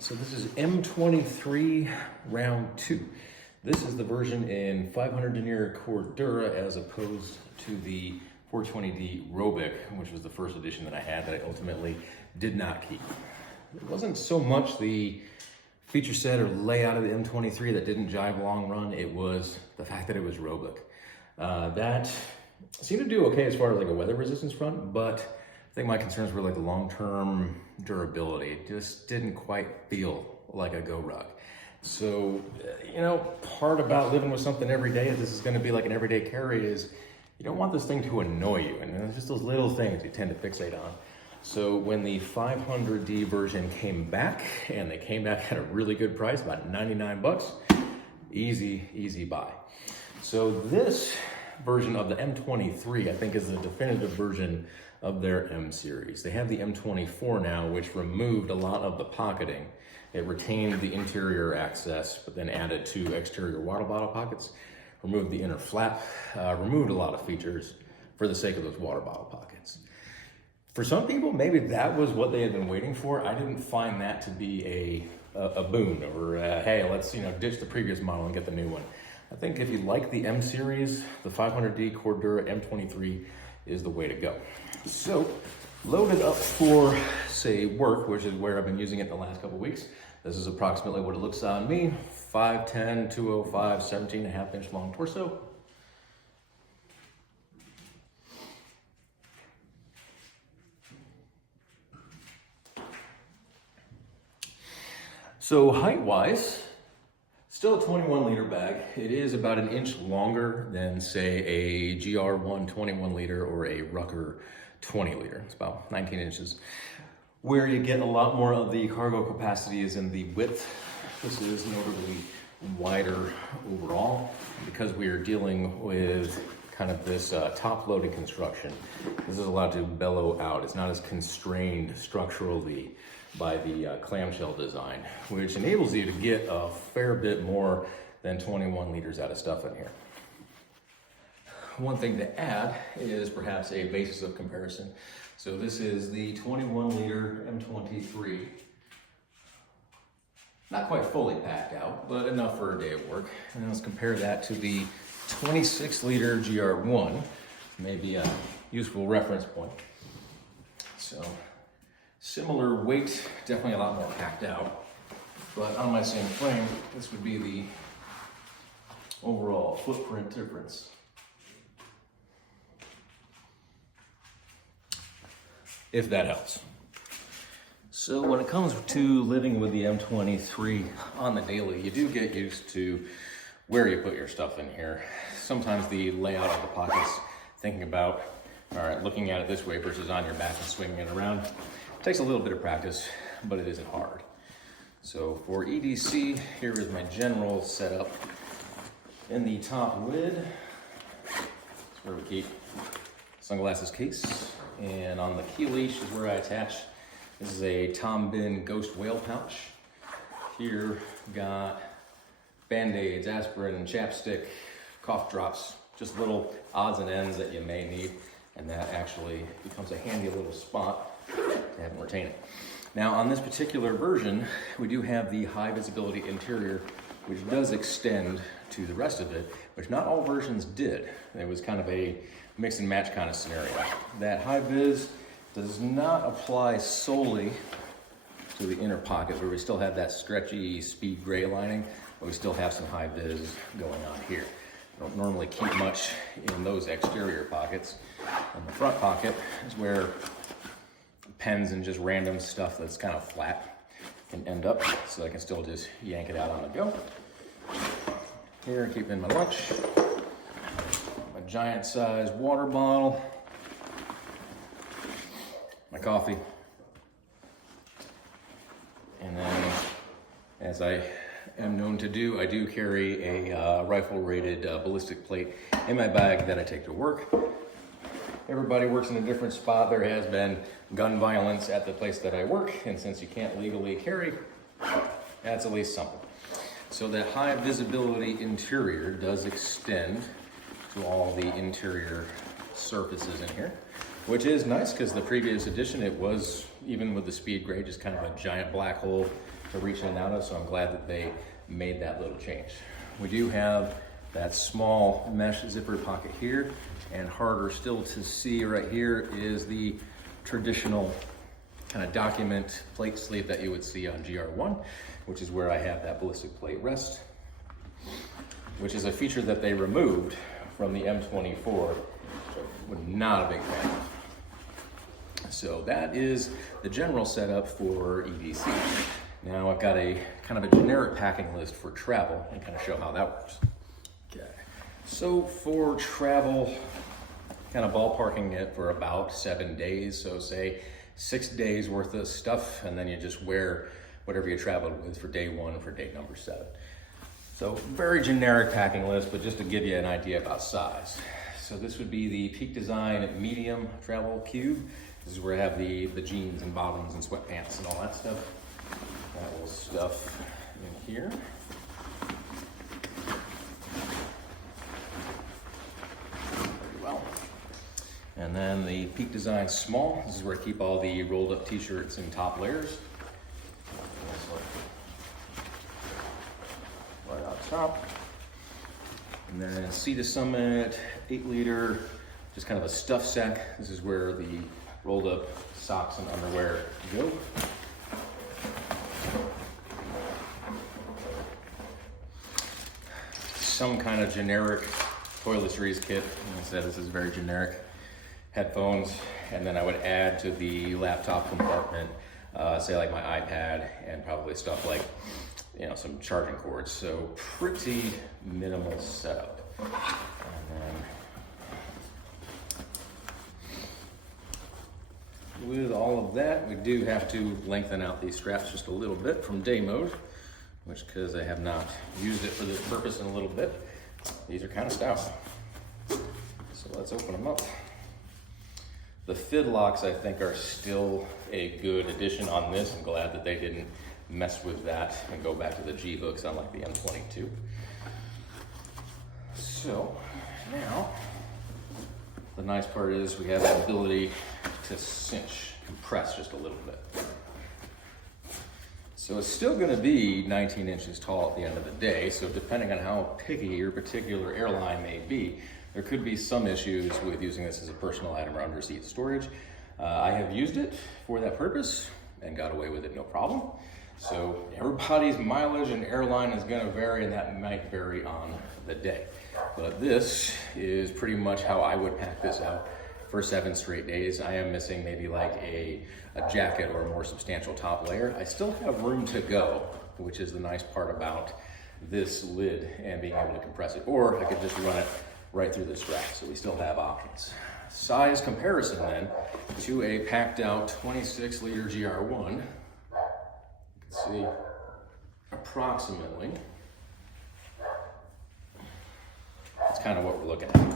So this is M23 round 2. This is the version in 500 denier Cordura as opposed to the 420D Robic, which was the first edition that I had that I ultimately did not keep. It wasn't so much the feature set or layout of the M23 that didn't jive long run, it was the fact that it was Robic. That seemed to do okay as far as like a weather resistance front, but I think my concerns were like the long-term durability. It just didn't quite feel like a GORUCK. So, you know, part about living with something every day, if this is gonna be like an everyday carry, is you don't want this thing to annoy you. And it's just those little things you tend to fixate on. So when the 500D version came back, and they came back at a really good price, about 99 bucks, easy buy. So this version of the M23, I think, is the definitive version of their M series. They have the M24 now, which removed a lot of the pocketing. It retained the interior access, but then added 2 exterior water bottle pockets, removed the inner flap, removed a lot of features for the sake of those water bottle pockets. For some people, maybe that was what they had been waiting for. I didn't find that to be a boon, or hey, let's ditch the previous model and get the new one. I think if you like the M series, the 500D Cordura M23 is the way to go. So, loaded up for, say, work, which is where I've been using it the last couple weeks. This is approximately what it looks on me. 5'10", 205, 17.5 inch long torso. So height-wise, still a 21 liter bag. It is about an inch longer than, say, a GR1 21 liter or a Rucker 20 liter. It's about 19 inches. Where you get a lot more of the cargo capacity is in the width. This is notably wider overall because we are dealing with kind of this top-loaded construction. This is allowed to bellow out. It's not as constrained structurally by the clamshell design, which enables you to get a fair bit more than 21 liters out of stuff in here. One thing to add is perhaps a basis of comparison. So this is the 21 liter M23. Not quite fully packed out, but enough for a day of work. And let's compare that to the 26 liter GR1, maybe a useful reference point. So, similar weight, definitely a lot more packed out, but on my same frame, this would be the overall footprint difference. If that helps. So when it comes to living with the M23 on the daily, you do get used to where you put your stuff in here. Sometimes the layout of the pockets, thinking about, all right, looking at it this way versus on your back and swinging it around, takes a little bit of practice, but it isn't hard. So for EDC, here is my general setup. In the top lid, that's where we keep sunglasses case. And on the key leash is where I attach. This is a Tom Bin Ghost Whale pouch. Here we've got Band-Aids, aspirin, chapstick, cough drops, just little odds and ends that you may need. And that actually becomes a handy little spot to have and retain it. Now on this particular version, we do have the high visibility interior, which does extend to the rest of it, which not all versions did. It was kind of a mix and match kind of scenario. That high vis does not apply solely to the inner pocket where we still have that stretchy speed gray lining, but we still have some high vis going on here. I don't normally keep much in those exterior pockets. And the front pocket is where pens and just random stuff that's kind of flat can end up, so I can still just yank it out on the go. Here, keep in my lunch, my giant sized water bottle, my coffee, and then, as I am known to do, I do carry a rifle-rated ballistic plate in my bag that I take to work. Everybody works in a different spot. There has been gun violence at the place that I work, and since you can't legally carry, that's at least something. So that high visibility interior does extend to all the interior surfaces in here, which is nice because the previous edition, it was, even with the speed gray, just kind of a giant black hole to reach in and out of, so I'm glad that they made that little change. We do have that small mesh zipper pocket here, and harder still to see right here is the traditional kind of document plate sleeve that you would see on GR1, which is where I have that ballistic plate rest, which is a feature that they removed from the M24, which I was not a big fan of. So that is the general setup for EDC. Now I've got a kind of a generic packing list for travel and kind of show how that works. Okay, so for travel, kind of ballparking it for about 7 days. So say 6 days worth of stuff, and then you just wear whatever you traveled with for day 1 and for day number 7. So very generic packing list, but just to give you an idea about size. So this would be the Peak Design medium travel cube. This is where I have the jeans and bottoms and sweatpants and all that stuff. That will stuff in here. Very well. And then the Peak Design small. This is where I keep all the rolled up t-shirts and top layers. Right on top. And then Sea to Summit, 8 liter, just kind of a stuff sack. This is where the rolled up socks and underwear go. Some kind of generic toiletries kit. Like I said, this is very generic. Headphones, and then I would add to the laptop compartment, say like my iPad, and probably stuff like, you know, some charging cords. So pretty minimal setup. And then with all of that, we do have to lengthen out these straps just a little bit from day mode, which, because I have not used it for this purpose in a little bit, these are kind of stout. So let's open them up. The fid locks, I think, are still a good addition on this. I'm glad that they didn't mess with that and go back to the G hooks unlike the M22. So now, the nice part is we have that ability to cinch, compress just a little bit. So it's still going to be 19 inches tall at the end of the day. So depending on how picky your particular airline may be, there could be some issues with using this as a personal item or under seat storage. I have used it for that purpose and got away with it no problem. So everybody's mileage and airline is going to vary, and that might vary on the day. But this is pretty much how I would pack this out for 7 straight days. I am missing maybe like a jacket or a more substantial top layer. I still have room to go, which is the nice part about this lid and being able to compress it. Or I could just run it right through the strap, so we still have options. Size comparison then to a packed out 26 liter GR1. You can see approximately, that's kind of what we're looking at.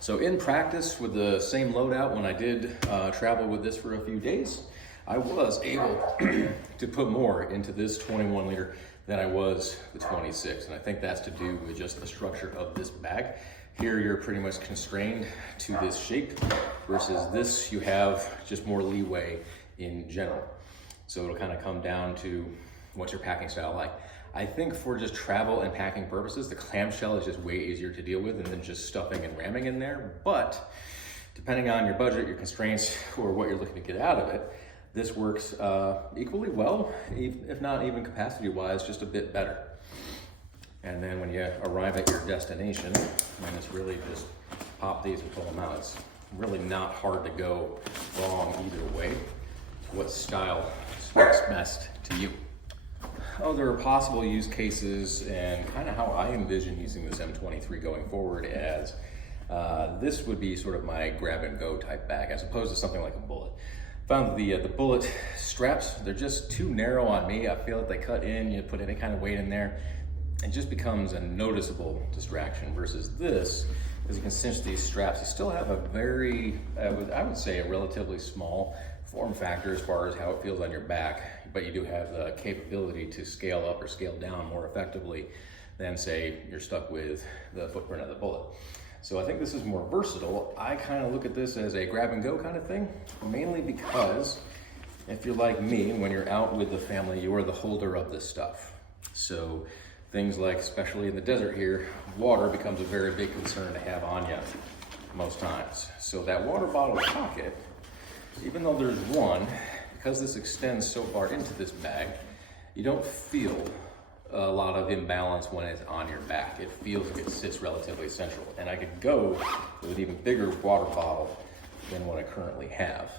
So in practice with the same loadout, when I did travel with this for a few days, I was able to put more into this 21 liter than I was the 26. And I think that's to do with just the structure of this bag. Here you're pretty much constrained to this shape versus this you have just more leeway in general. So it'll kind of come down to what's your packing style like. I think for just travel and packing purposes, the clamshell is just way easier to deal with than just stuffing and ramming in there. But depending on your budget, your constraints, or what you're looking to get out of it, this works equally well, if not even capacity-wise, just a bit better. And then when you arrive at your destination, then it's really just pop these and pull them out. It's really not hard to go wrong either way. What style speaks best to you? Other possible use cases and kind of how I envision using this M23 going forward as this would be sort of my grab and go type bag as opposed to something like a bullet. Found the bullet straps, they're just too narrow on me. I feel like they cut in, you put any kind of weight in there, it just becomes a noticeable distraction versus this, as you can cinch these straps, you still have a very, I would say a relatively small form factor as far as how it feels on your back, but you do have the capability to scale up or scale down more effectively than say you're stuck with the footprint of the bullet. So I think this is more versatile. I kind of look at this as a grab and go kind of thing, mainly because if you're like me, when you're out with the family, you are the holder of this stuff. So things like, especially in the desert here, water becomes a very big concern to have on you most times. So that water bottle pocket, even though there's one, because this extends so far into this bag, you don't feel a lot of imbalance when it's on your back. It feels like it sits relatively central. And I could go with an even bigger water bottle than what I currently have.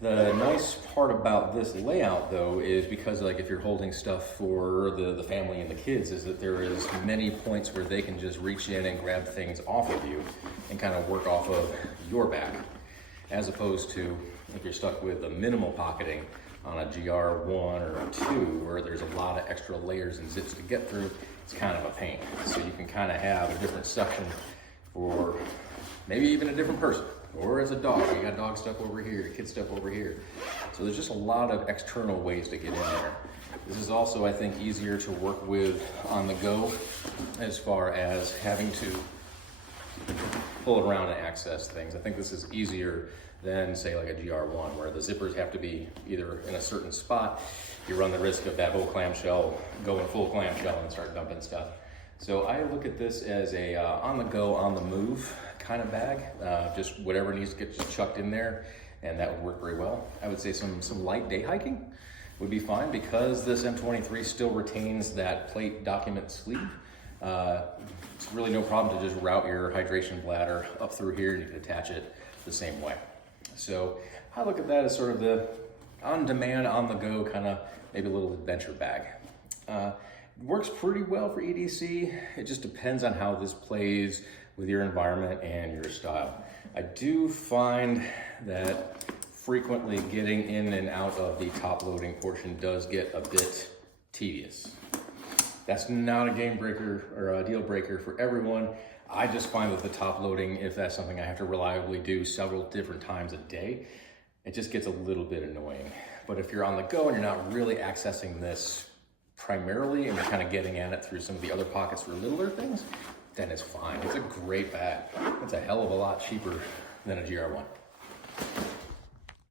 The nice part about this layout though is because like if you're holding stuff for the family and the kids, is that there is many points where they can just reach in and grab things off of you and kind of work off of your back. As opposed to if you're stuck with a minimal pocketing on a GR1 or 2 where there's a lot of extra layers and zips to get through, it's kind of a pain. So you can kind of have a different section for maybe even a different person, or as a dog, you got dog stuff over here, kid stuff over here. So there's just a lot of external ways to get in there. This is also, I think, easier to work with on the go as far as having to pull it around and access things. I think this is easier than say like a GR1 where the zippers have to be either in a certain spot. You run the risk of that whole clamshell going full clamshell and start dumping stuff. So I look at this as a on the go, on the move kind of bag. Just whatever needs to get chucked in there, and that would work very well. I would say some light day hiking would be fine because this M23 still retains that plate document sleeve. It's really no problem to just route your hydration bladder up through here and you can attach it the same way. So I look at that as sort of the on-demand, on-the-go kind of maybe a little adventure bag. Works pretty well for EDC. It just depends on how this plays with your environment and your style. I do find that frequently getting in and out of the top loading portion does get a bit tedious. That's not a game breaker or a deal breaker for everyone. I just find that the top loading, if that's something I have to reliably do several different times a day, it just gets a little bit annoying. But if you're on the go and you're not really accessing this primarily and you're kind of getting at it through some of the other pockets for littler things, then it's fine. It's a great bag. It's a hell of a lot cheaper than a GR1.